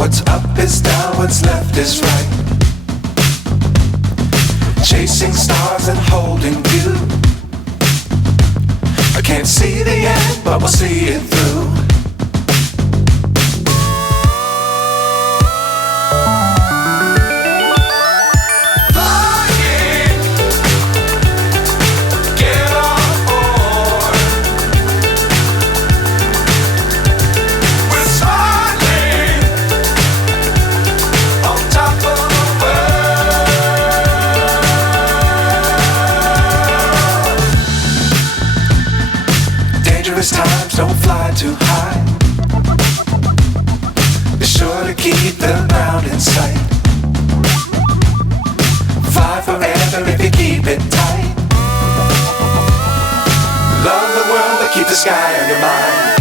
What's up is down, what's left is right. Chasing stars and holding you. I can't see the end, but we'll see it through. Times don't fly too high. Be sure to keep the ground in sight. Fly forever if you keep it tight. Love the world but keep the sky on your mind.